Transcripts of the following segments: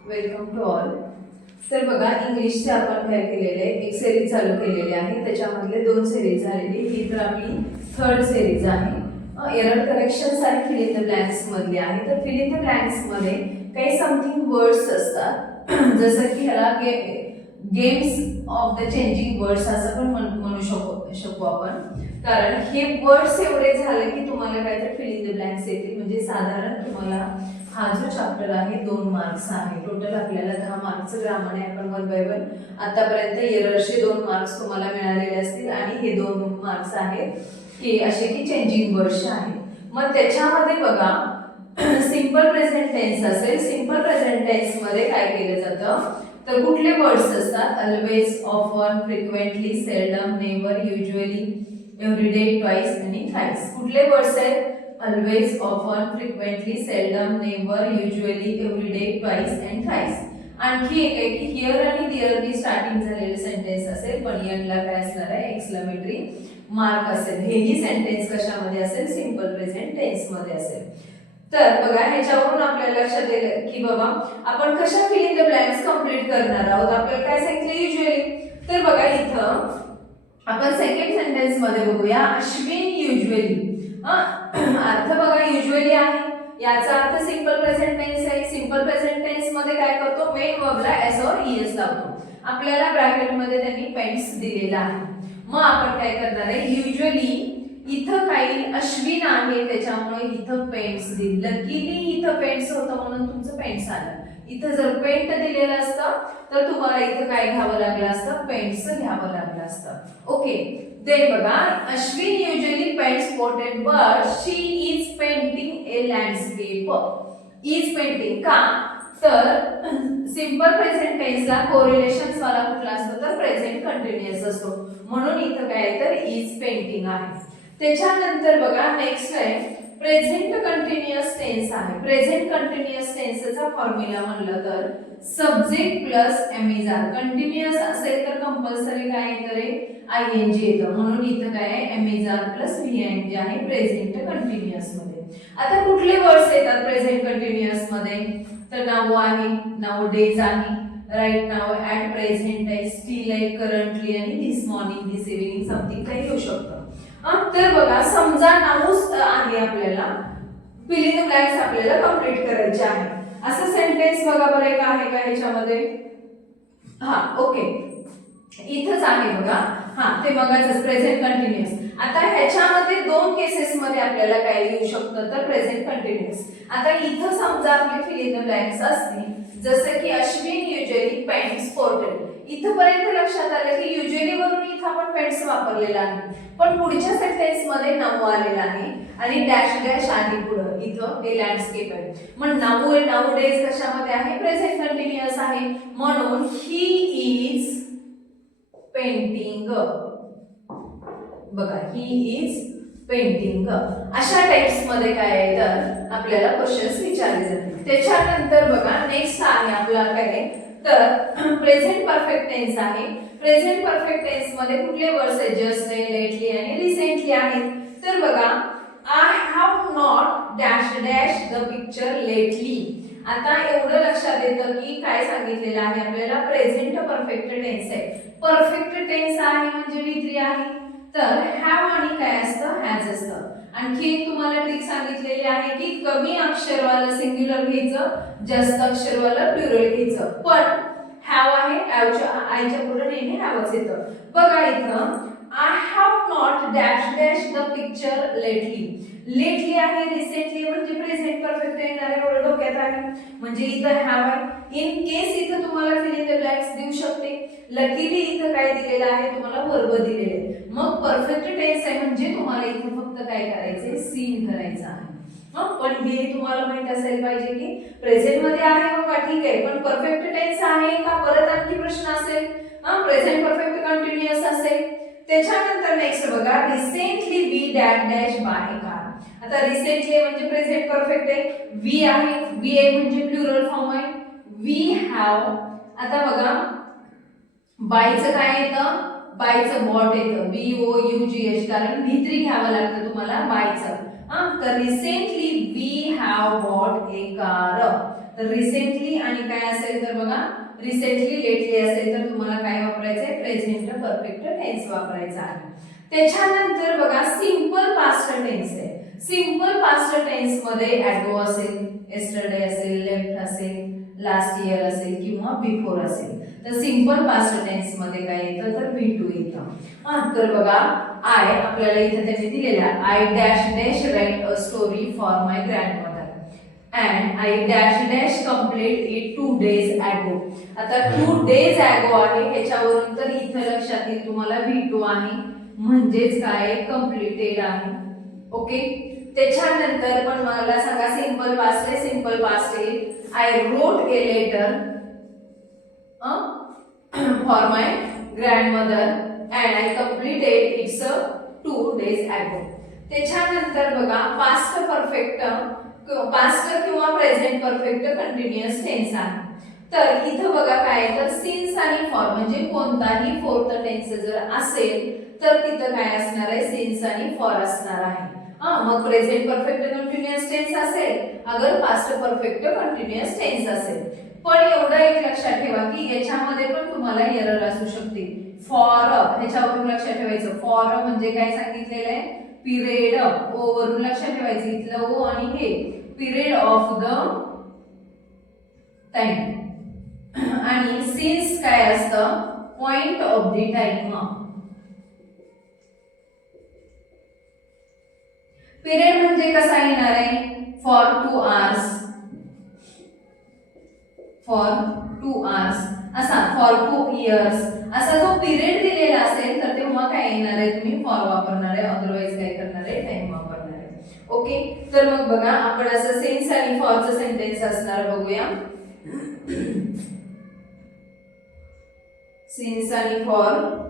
Welcome to all. तर बघा, इंग्लिशचे आपण काय केलेले एक सिरीज चालू केलेली आहे. त्याच्यामधले 2 सिरीज झालेली. ही तर आपली 3rd सिरीज आहे. एरर करेक्शन आणि फिल इन द ब्लँक्स मधली आहे. तर फिल इन द ब्लँक्स मध्ये काही समथिंग वर्ड्स असतात जसं की ह्याला games of the changing words असं पण म्हणू शकू आपण. कारण हे वर्ड्स एवढे झाले की तुम्हाला काहीतरी फिल इन द ब्लँक्स येतील. म्हणजे साधारण तुम्हाला हा जो चॅप्टर आहे 2 मार्क्स आहे. टोटल आपल्याला 10 मार्क्सचं ग्रामर आहे. आपण 1 बाय 1 आतापर्यंत एररचे 2 मार्क्स तुम्हाला मिळालेले असतील आणि हे 2 मार्क्स आहेत की असे की चेंजिंग वर्ड्स आहे. मग त्याच्यामध्ये बघा सिंपल प्रेझेंट टेन्स असेल. सिंपल प्रेझेंट टेन्स मध्ये काय केलं जातं तर कुठले वर्ड्स असतात always, often, frequently, seldom, never, usually, everyday, twice आणि थ्राइस. कुठले वर्ड्स आहेत always, often, frequently, seldom, never, usually, everyday, twice and thrice. आणखी एक आहे की हिअर आणि देअरनी स्टार्टिंग झालेले सेंटेन्स असेल पण एंडला काय असणार आहे एक्सक्लेमेटरी मार्क असेल. हेही सेंटेन्स कशामध्ये असेल सिंपल प्रेझेंट टेन्स मध्ये असेल. तर बघा ह्याच्यावरून आपल्याला लक्षात येईल की बाबा आपण कशा fill in the blanks complete करणार आहोत. आपल्याला काय सांगितलं युजुअली. तर बघा इथं आपण सेकंड सेंटेन्स मध्ये बघूया अश्विन युजुअली. अर्थ बघा युजुअली आहे. याचा अर्थ सिंपल प्रेझेंट टेन्स आहे. सिंपल प्रेझेंट टेन्स मध्ये काय करतो मेन वर्बला एस और ईएस लावतो. आपल्याला ब्रॅकेट मध्ये त्यांनी पेंट्स दिलेला आहे. मग आपण काय करणार आहे युजुअली इथं काही अश्विन आहे त्याच्यामुळे इथं पेंट्स दिली. लकीली इथं पेंट्स होतं म्हणून तुमचं पेंट्स आलं. इथं जर पेंट दिलेलं असतं तर तुम्हाला इथं काय घ्यावं लागलं असतं पेंट्स घ्यावं लागलं असतं. ओके. देन बघा Ashwin usually paints portrait but she is painting A landscape. Is painting का तर सिंपल प्रेझेंट टेन्सला कोरिलेशन्स वाला कुठला असतो तर प्रेझेंट कंटिन्युअस असतो. म्हणून इथं काय तर इज पेंटिंग आहे. त्याच्यानंतर बघा नेक्स्ट आहे प्रेझेंट कंटिन्युअस टेन्स आहे. प्रेझेंट कंटिन्युअस टेन्सचा फॉर्म्युला म्हणलं तर सब्जेक्ट प्लस एमइजआर. कंटिन्युअस असेल तर कंपल्सरी काय येतं आयएनजी येतं. म्हणून इथं काय आहे एमइजआर प्लस व्हीएनजी आहे प्रेझेंट कंटिन्युअस मध्ये. आता कुठले वर्ड्स येतात प्रेझेंट कंटिन्युअस मध्ये तर नाउ आहे, नाउ डेज आहे, राईट नाउ, ऍट प्रेझेंट आहे, स्टिल आहे, करंटली आणि दिस मॉर्निंग, दिस इव्हनिंग समथिंग काही येऊ शकतं. तर बघा समजा नाउस आहे आपल्याला फिल इन द ब्लँक्स आपल्याला कंप्लीट करायचे आहे. असं सेंटेन्स बघा बरं एक आहे का ह्याच्यामध्ये. ओके इथंच आहे बघा. ते बघायचं प्रेझेंट कंटिन्युअस. आता ह्याच्यामध्ये 2 केसेस मध्ये आपल्याला काय येऊ शकतं तर प्रेझेंट कंटिन्युअस. आता इथं समजा आपले फिल इन द ब्लँक्स असतील जसं की अश्विन युजुअली पेंट्स पोर्ट्रेट. इथपर्यंत लक्षात आलं की युजुअली वरून इथं आपण पेंट्स वापरलेला आहे. पण पुढच्या सेंटेन्स मध्ये नाऊ आलेला आहे आणि डॅश डॅश आहे पुढे इथं हे लँडस्केप आहे. मग नाऊ डेज कशामध्ये आहे प्रेझेंट कंटिन्युअस आहे. म्हणून ही इज पेंटिंग. बघा ही इज पेंटिंग. अशा टाइप्स मध्ये काय आहे तर आपल्याला क्वेश्चन्स विचारले जातील. त्याच्यानंतर बघा नेक्स्ट आहे आपला काय तर प्रेझेंट परफेक्ट टेन्स आहे. प्रेझेंट परफेक्ट टेन्स मध्ये कुठले वर्ड्स आहेत जस्ट आहे, लेटली आणि रिसेंटली आहेत. तर बघा I have not dash dash the picture lately. आता एवढं लक्षात येतं की काय सांगितलेलं आहे आपल्याला प्रेझेंट परफेक्ट टेन्स आहे. परफेक्ट टेन्स आहे म्हणजे V3 आहे. तर हॅव आणि काय असतं हॅज असतं. आणखी एक तुम्हाला ट्रिक सांगितलेली आहे की कमी अक्षरवाला सिंग्युलर घ्यायचं, जास्त अक्षरवाला प्लुरल घ्यायचं. पण हॅव आहे आयच्या पुढे नेहमी हॅवच येतं. बघा इथं I have not dash dash the picture lately. Lately आहे रिसेंटली म्हणजे प्रेझेंट परफेक्ट येणार आहे. एवढं डोक्यात आहे म्हणजे इथं हॅव आहे. इन केस इथं तुम्हाला फिल इन द ब्लँक्स देऊ शकते. लकीली इथं काय दिलेलं आहे तुम्हाला वर्ब दिलेले आहे. मग परफेक्ट टेन्स आहे म्हणजे तुम्हाला इथं फक्त काय करायचंय सीन करायचं आहे. पण हे तुम्हाला माहित असायला पाहिजे की प्रेझेंट मध्ये आहे बघा ठीक आहे पण परफेक्ट टेन्स आहे का परत आणखी प्रश्न असेल. प्रेझेंट परफेक्ट कंटिन्युअस असेल. त्याच्यानंतर नेक्स्ट बघा recently we dash dash buy car. आता रिसेंटली म्हणजे प्रेझेंट परफेक्ट आहे. वी आहे, वी आहे म्हणजे प्लुरल फॉर्म आहे. We have. आता बघा बायचं काय येतं बायचं बॉट येतं BOUGH कारण V3 घ्यावं लागतं तुम्हाला बायचं. तर recently we have bought a car. तर रिसेंटली आणि काय असेल तर बघा रिसेंटली लेटली असेल तर तुम्हाला काय वापरायचं आहे प्रेझेंट परफेक्ट टेन्स वापरायचा आहे. त्याच्यानंतर बघा सिंपल पास्ट टेन्स आहे. सिंपल पास्ट टेन्स मध्ये ॲगो असेल, येस्टरडे असेल, लेफ्ट असेल, लास्ट इयर असेल किंवा बिफोर असेल. तर सिंपल पास्ट टेन्स मध्ये काय येतं तर बी टू येतं. तर बघा आय आपल्याला इथे त्यांनी दिलेला I dash dash right a story for my grandmother and I dash dash complete it 2 days ago. आता 2 days ago आहे ह्याच्यावरून तर इथे लक्षात येईल तुम्हाला V2 आहे म्हणजेच काय कंप्लीटेड आहे. ओके. त्याच्यानंतर पण मला सांगा सिंपल पास्ट आहे. सिंपल पास्ट आहे I wrote a letter for my grandmother and I completed it's 2 days ago. त्याच्यानंतर बघा पास्ट परफेक्ट पास्ट किंवा प्रेझेंट परफेक्ट कंटिन्युअस टेन्स आहे. तर इथं बघा काय तर सिन्स आणि फॉर म्हणजे कोणताही फोर्थ टेन्स जर असेल तर तिथं काय असणार आहे सिन्स आणि फॉर असणार आहे. मग प्रेझेंट परफेक्ट कंटिन्युअस टेन्स असेल अगर पास्ट परफेक्ट कंटिन्युअस टेन्स असेल. पण एवढं एक लक्षात ठेवा की याच्यामध्ये पण तुम्हाला एरर असू शकते. फॉर ह्याच्यावरून लक्षात ठेवायचं फॉर म्हणजे काय सांगितलेलं आहे पिरियड ओ वरून लक्षात ठेवायचं इथलं ओ आणि हे पिरियड ऑफ द टाइम आणि सिन्स काय असतं point of the time. Period म्हणजे कसा येणार आहे फॉर 2 hours फॉर 2 hours असा फॉर 2 years असा जो पिरियड दिलेला असेल तर तेव्हा काय येणार आहे तुम्ही फॉर वापरणार आहे अदरवाइज काय करणार आहे टाइम वापरणार आहे. ओके. तर मग बघा आपण असं सिन्स आणि फॉरचं सेंटेन्स असणार बघूया. सिन्स आणि फॉर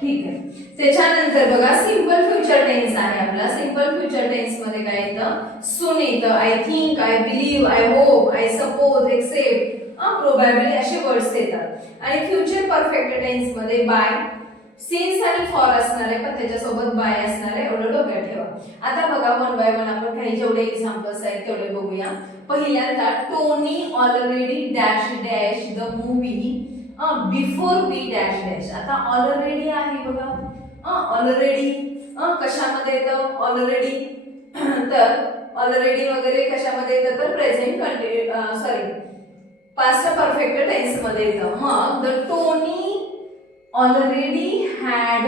ठीक आहे. त्याच्यानंतर बघा सिंपल फ्युचर टेन्स आहे आपला. सिंपल फ्युचर टेन्स मध्ये काय येतं सून येतं I think, I believe, I hope, I suppose, except, probably असे वर्ड्स येतात. आणि फ्युचर परफेक्ट टेन्स मध्ये बाय सिन्स आणि फॉर असणार आहे पण त्याच्यासोबत बाय असणार आहे एवढं डोक्यात ठेवा. आता बघा वन बाय वन आपण काही जेवढे एक्झाम्पल्स आहेत तेवढे बघूया. पहिल्यांदा Tony already dash dash the movie before we dash dash. आता ऑलरेडी आहे बघा ऑलरेडी कशामध्ये येतं ऑलरेडी तर ऑलरेडी वगैरे कशामध्ये येतं तर present sorry past perfect tense मध्ये येतं. मग the Tony already had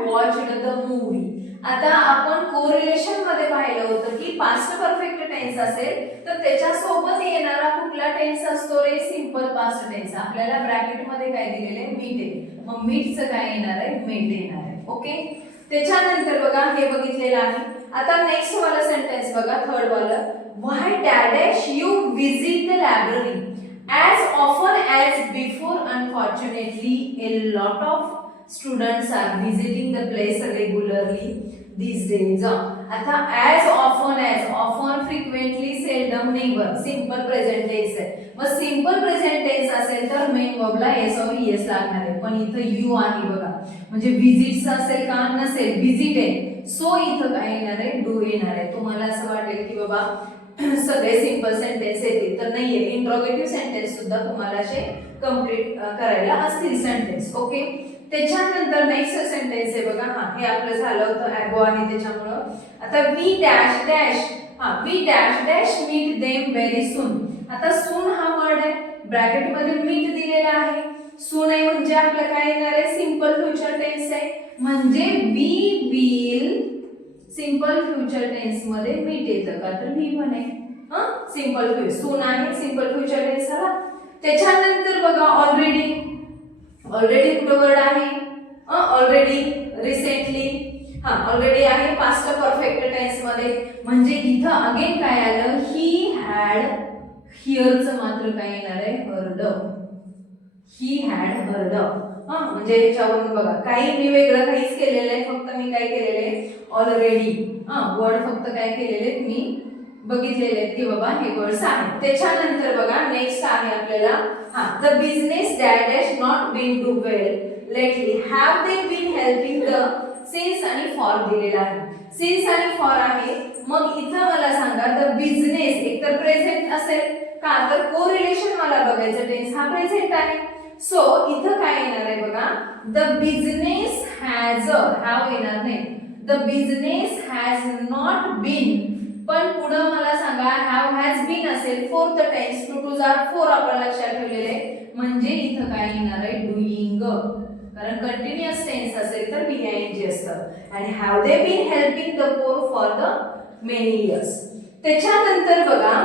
watched the movie. आता आपण कोरिलेशन मध्ये पाहिलं होतं की पास्ट परफेक्ट टेन्स असेल तर त्याच्यासोबत येणारा कुठला टेन्स असतो रे सिंपल पास्ट टेन्स. आपल्याला ब्रॅकेट मध्ये काय दिलेले मीट आहे मग मीटचं काय येणार आहे मेट येणार आहे. ओके. त्याच्यानंतर बघा हे बघितलेलं आहे. आता नेक्स्ट वाला सेंटेन्स बघा थर्ड वाला why dash you visit the library as often as before. Unfortunately a lot of students are visiting the place regularly these days. आता as often frequently seldom never simple present tense आहे. मग simple present tense असेल तर main वर्बला s और es लागणार आहे पण इथं you आहे बघा म्हणजे visits असेल का नसेल visit आहे सो इथं काय येणार आहे do येणार आहे. तुम्हाला असं वाटेल की बाबा सगळे सिंपल सेंटेन्स येतील तर नाहीये. इंट्रोगेटिव्ह सेंटेन्स सुद्धा तुम्हाला असे कंप्लीट करायला असतील सेंटेन्स. ओके. त्याच्यानंतर नेक्स्ट सेंटेन्स आहे बघा हे आपलं झालं होतं ॲगो आहे त्याच्यामुळं. आता we dash dash we dash dash meet them very soon. आता सून हा वर्ड आहे ब्रॅकेट मध्ये मीट दिलेला आहे. सून आहे म्हणजे आपलं काय येणार आहे सिंपल फ्युचर टेन्स आहे म्हणजे we will simple future tense मध्ये मीट येतं का तर वी म्हणे सिंपल फ्युचर सून आहे सिंपल फ्युचर टेन्स झाला. त्याच्यानंतर बघा ऑलरेडी कुठं वर्ड आहे ऑलरेडी रिसेंटली ऑलरेडी आहे पास्ट परफेक्ट टेन्स मध्ये म्हणजे इथं अगेन काय आलं ही हॅड हिअरचं मात्र काय येणार आहे हर्ड. ही हॅड हर्ड म्हणजे याच्यावरून बघा काही मी वेगळं काहीच केलेलं आहे फक्त मी काय केलेलं आहे ऑलरेडी वर्ड फक्त काय केलेले मी बघितलेले आहेत की बाबा हे वर्ड्स आहेत. त्याच्यानंतर बघा नेक्स्ट आहे आपल्याला the business that has not been do well lately have they been helping the since आणि फॉर दिलेला आहे. सिन्स आणि फॉर आहे. मग इथं मला सांगा द बिझनेस एकतर प्रेझेंट असेल का तर कोरिलेशन मला बघायचं टेन्स हा प्रेझेंट आहे. सो इथं काय येणार आहे बघा द बिझनेस हॅज हॅव येणार नाही. The business has not been पण पुढे मला सांगा हॅव हॅज बीन असेल फोर्थ टेन्स टू टू जार 4 आपण लक्षात ठेवलेले म्हणजे इथं काय येणार आहे डुईंग कारण कंटिन्युअस टेन्स असेल तर बीआयएनजी असतं आणि have they been helping the पोर फॉर द मेनी इयर्स. त्याच्यानंतर बघा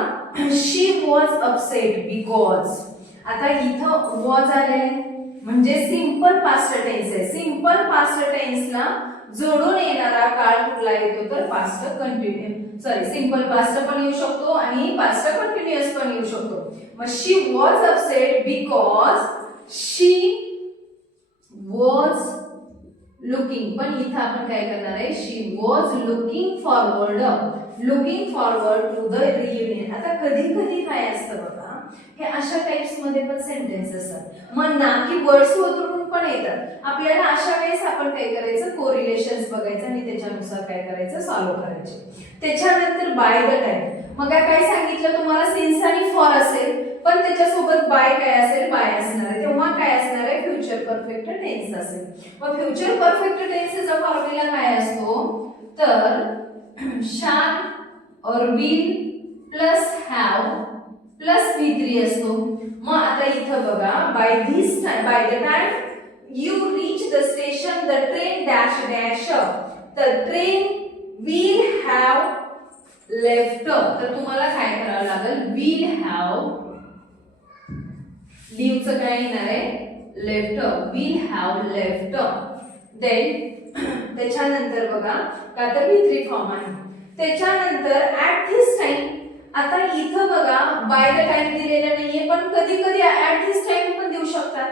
शी वॉज अपसेट बिकॉज आता इथं वॉज आले म्हणजे सिंपल पास्ट टेन्स आहे. सिंपल पास्ट टेन्सला जोडून येणारा काळ कुठला येतो तर पास्ट कंटिन्यू सिंपल पास्ट पण येऊ शकतो आणि पास्ट कंटिन्युअस पण येऊ शकतो. मग she was upset because she was looking पण इथं आपण काय करणार आहे she was looking forward to the reunion. आता कधी कधी काय असतं बघा हे अशा टाइप्स मध्ये पण सेंटेन्स असतात मग ना की वर्ड्स वरून पण येतात आपल्याला. अशा वेळेस आपण काय करायचं कोरिलेशन्स बघायचं आणि त्याच्यानुसार काय करायचं सॉल्व्ह करायचे. त्याच्यानंतर बाय द टाइम मग काय सांगितलं तुम्हाला सिन्स आणि फॉर असेल पण त्याच्यासोबत बाय काय असेल बाय असणार आहे तेव्हा काय असणार आहे फ्युचर परफेक्ट टेन्स असेल. मग फ्युचर परफेक्ट टेन्सचा फॉर्म्युला काय असतो तर शाल और will plus have plus V3 असतो. मग आता इथं बघा by the time you reach the station the train dash dash the train will have left तर तुम्हाला काय करावं लागेल विल हॅव लीवचं काय येणार आहे left will have left. Then त्याच्यानंतर बघा का तर V3 फॉर्म आहे. त्याच्यानंतर ऍट धिस टाइम आता इथं बघा बाय द टाइम दिलेलं नाहीये पण कधी कधी ऍट धिस टाइम पण देऊ शकतात.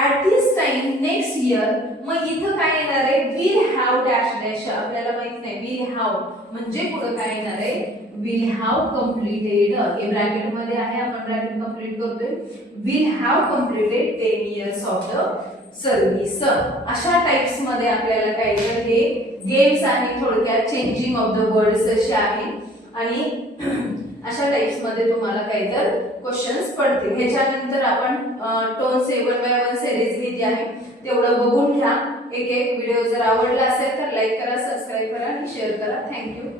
At this time next year मग इथं काय येणार आहे विल हॅव डॅश डॅश आपल्याला माहित नाही विल हॅव म्हणजे पुढे काय येणार आहे विल हॅव कंप्लीटेड हे ब्रॅकेट मध्ये आहे आपण ब्रॅकेट कंप्लीट करतोय will have completed 10 years of the service. अशा टाइप्स मध्ये आपल्याला काय तर हे गेम्स आणि थोडक्यात चेंजिंग ऑफ द वर्ड्स असे आहे आणि अशा टाइप्स मध्ये तुम्हाला काही तर क्वेश्चन्स पडतील. ह्याच्यानंतर आपण टोन 7x1 सिरीज घेतली आहे तेवढं बघून घ्या. एक एक व्हिडिओ जर आवडला असेल तर लाईक करा सबस्क्राईब करा आणि शेअर करा. थँक्यू.